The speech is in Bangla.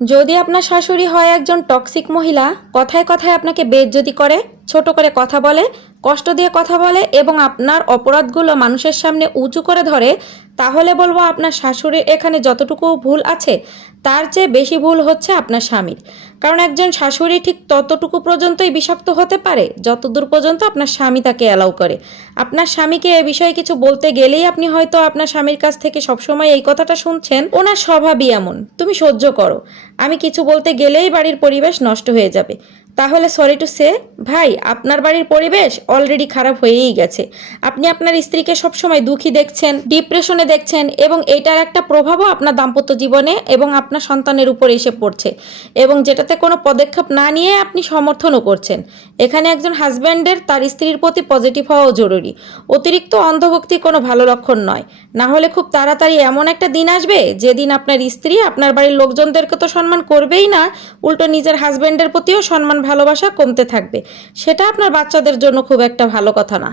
যদি আপনার শাশুড়ি হয় একজন টক্সিক মহিলা, কথায় কথায় আপনাকে বেইজ্জতি করে, ছোট করে কথা বলে, কষ্ট দিয়ে কথা বলে এবং আপনার অপরাধগুলো মানুষের সামনে উঁচু করে ধরে, তাহলে বলবো আপনার শাশুড়ির এখানে যতটুকু ভুল আছে তার চেয়ে বেশি ভুল হচ্ছে আপনার স্বামীর। কারণ একজন শাশুড়ি ঠিক ততটুকু পর্যন্তই বিষাক্ত হতে পারে যতদূর পর্যন্ত আপনার স্বামী তাকে অ্যালাউ করে। আপনার স্বামীকে এ বিষয়ে কিছু বলতে গেলেই আপনি হয়তো আপনার স্বামীর কাছ থেকে সবসময় এই কথাটা শুনছেন, ওনার স্বভাবই এমন, তুমি সহ্য করো, আমি কিছু বলতে গেলেই বাড়ির পরিবেশ নষ্ট হয়ে যাবে। তাহলে সরি টু সে ভাই, আপনার বাড়ির পরিবেশ অলরেডি খারাপ হয়েই গেছে। আপনি আপনার স্ত্রীকে সবসময় দুঃখী দেখছেন, ডিপ্রেশনে দেখছেন এবং এটার একটা প্রভাবও আপনার দাম্পত্য জীবনে এবং আপনার সন্তানের উপর এসে পড়ছে, এবং যেটাতে কোনো পদক্ষেপ না নিয়ে আপনি সমর্থনও করছেন। এখানে একজন হাজব্যান্ডের তার স্ত্রীর প্রতি পজিটিভ হওয়াও জরুরি। অতিরিক্ত অন্ধভক্তি কোনো ভালো লক্ষণ নয়। না হলে খুব তাড়াতাড়ি এমন একটা দিন আসবে যেদিন আপনার স্ত্রী আপনার বাড়ির লোকজনদেরকে তো সম্মান করবেই না, উল্টো নিজের হাজব্যান্ডের প্রতিও সম্মান ভালোবাসা কমতে থাকবে। সেটা আপনার বাচ্চাদের জন্য খুব একটা ভালো কথা না।